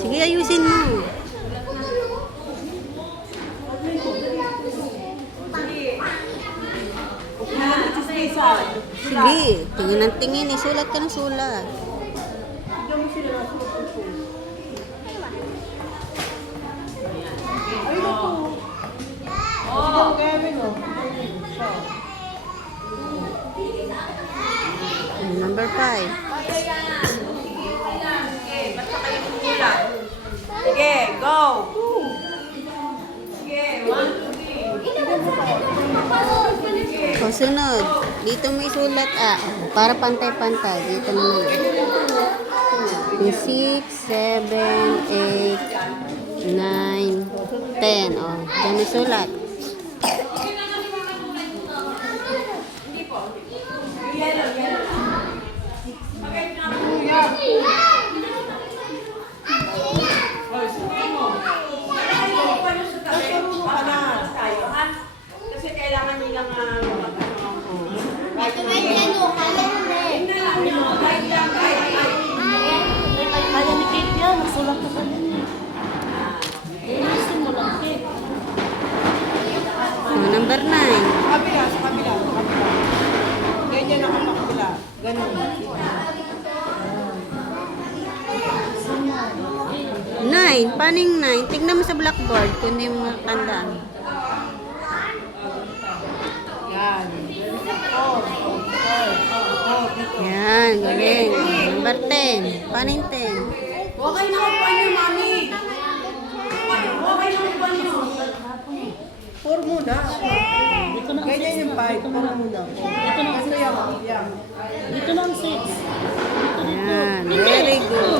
Sige, ayusin mo. Sige, tingin ng tingin eh. Sulat ka ng sulat. Number 5. Sige, go! Sige, 1, 2, 3. O, sunod. Dito may sulat para pantay-pantay. Dito naman. 6, 7, 8, 9, 10. O, dyan may sulat. Kasi kailangan nilang Kaya ni Kate yan, nasulat ko kanya niya. Ayusin mo lang, Kate. O, number 9. Kabila, sa kabila. Ganyan ako sa kabila. Ganun. 9. Paano yung 9? Tignan mo sa blackboard kung hindi mo tandaan. Yan. Yan, galing. Number 10. Paano yung 10? Okay na upuan niyo, mami. Okay na upuan niyo. 4 muna. Dito na ang Ganyan 6 yung na. 5. 4 muna. Dito na ang 6. Yan. Dito na ang 6. Yan, very good.